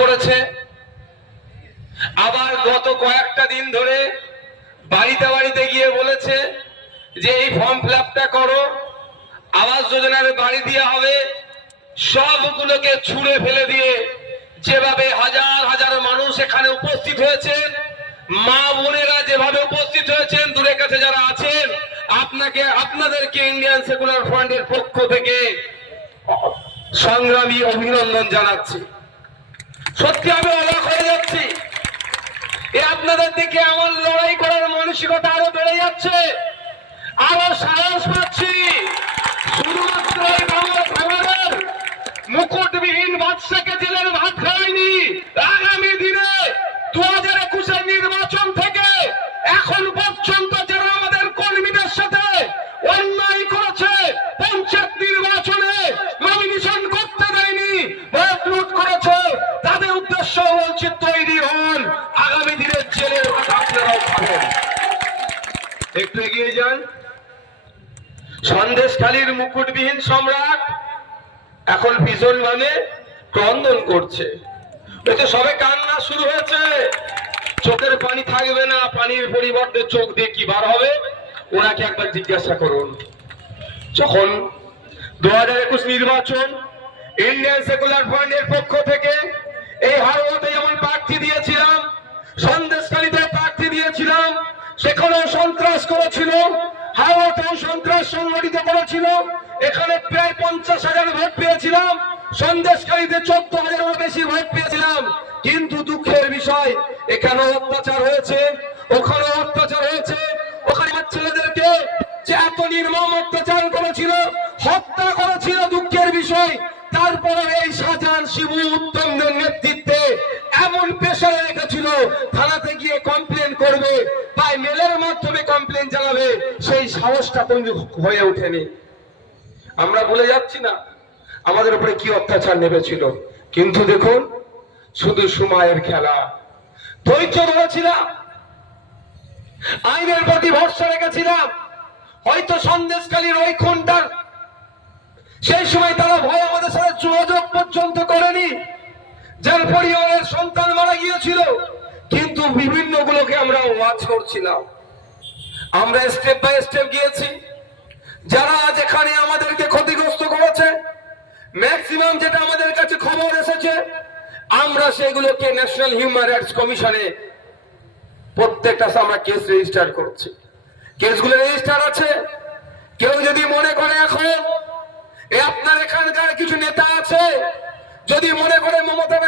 করেছে। আবার গত কয়েকটা দিন ধরে বাড়িতে বাড়িতে গিয়ে বলেছে যে এই ফর্ম ফিল আপটা করো, আবাস যোজনার বাড়ি দেওয়া হবে। সবগুলোকে ছুঁড়ে ফেলে দিয়ে যেভাবে হাজার হাজার মানুষ এখানে উপস্থিত হয়েছেন, মা বোনেরা যেভাবে উপস্থিত হয়েছেন, দূরের কাছে যারা আছেন, আপনাদেরকে ইন্ডিয়ান সেকুলার ফ্রন্টের পক্ষ থেকে সংগ্রামী অভিনন্দন জানাচ্ছি। সত্যি আমি অবাক হয়ে যাচ্ছি। আপনাদের দিকে আমার লড়াই করার মানসিকতা আরো বেড়ে যাচ্ছে, আরো সাহস পাচ্ছি। শুধুমাত্র বাংলার মুকুটবিহীন বাদশাকে জেলের ভাত খাওয়ায়নি। আগামী দিনে 2021-এর নির্বাচন থেকে এখন পর্যন্ত যারা আমাদের কর্মীদের সাথে অন্যায় করেছে, পঞ্চায়েত নির্বাচনে নমিনেশন করতে দেয়নি, ভোট লুট করেছে, তাদের উদ্দেশ্য বলছে তৈরি হন, আগামী দিনের জেলের ভাত আপনারাও খাবেন। একটু এগিয়ে যান। সন্দেশখালীর মুকুটবিহীন সম্রাট এখন ভীষণ মানে ক্রন্দন করছে। সবে কান্না শুরু হয়েছে, চোখের পানি থাকবে না, পানির পরিবর্তে চোখ দিয়ে কি বার হবে ওনাকে একবার জিজ্ঞাসা করুন। যখন 2021 নির্বাচন ইন্ডিয়ান সেকুলার ফ্রন্টের পক্ষ থেকে এই হাওড়াতে যেমন প্রার্থী দিয়েছিলাম, সন্দেশখালীতে প্রার্থী দিয়েছিলাম, সেখানেও সন্ত্রাস করেছিল, হাওড়াতেও সন্ত্রাস সংগঠিত করেছিল। এখানে প্রায় 50,000 ভোট পেয়েছিলাম, সন্দেশখালীতে 14,000-এরও বেশি ভোট পেয়েছিলাম। কিন্তু দুঃখের বিষয়, এখানে অত্যাচার হয়েছে, ওখানে অত্যাচার হয়েছে। ওখানে ছেলেদেরকে যে এত নির্মম অত্যাচার করেছিল, হত্যা করেছিল, দুঃখের বিষয়। তারপরে এই শাহজাহান শিবু উত্তমদের নেতৃত্বে এমন প্রেসারে রেখেছিল থানাতে গিয়ে কমপ্লেন করবে, তাই মেলের মাধ্যমে কমপ্লেন জানাবে, সেই সাহসটা কিন্তু হয়ে ওঠেনি। আমরা বলে যাচ্ছি না আমাদের উপরে কি অত্যাচার নেমেছিল, কিন্তু দেখুন শুধু সময়ের খেলা। ধৈর্য ধরেছিলাম, আইনের প্রতি ভরসা রেখেছিলাম। হয়তো সন্দেশখালীর ওই খুনটার সেই সময় তারা ভয় আমাদের সাথে যোগাযোগ পর্যন্ত করেনি, যার পরিবারের সন্তান মারা গিয়েছিল, কিন্তু বিভিন্ন গুলোকে আমরা ওয়াচ করছিলাম। আমরা স্টেপ বাই স্টেপ গিয়েছি। যারা আজ এখানে আমাদেরকে ক্ষতিগ্রস্ত করেছে, ম্যাক্সিমাম যেটা আমাদের কাছে খবর এসেছে, আমরা সেগুলোকে ন্যাশনাল হিউম্যান রাইটস কমিশনে প্রত্যেকটা আমরা কেস রেজিস্টার করছি। কেসগুলো রেজিস্টার আছে। কেউ যদি মনে করে এখন আপনার এখানকার কিছু নেতা আছে, যদি মনে করে মমতা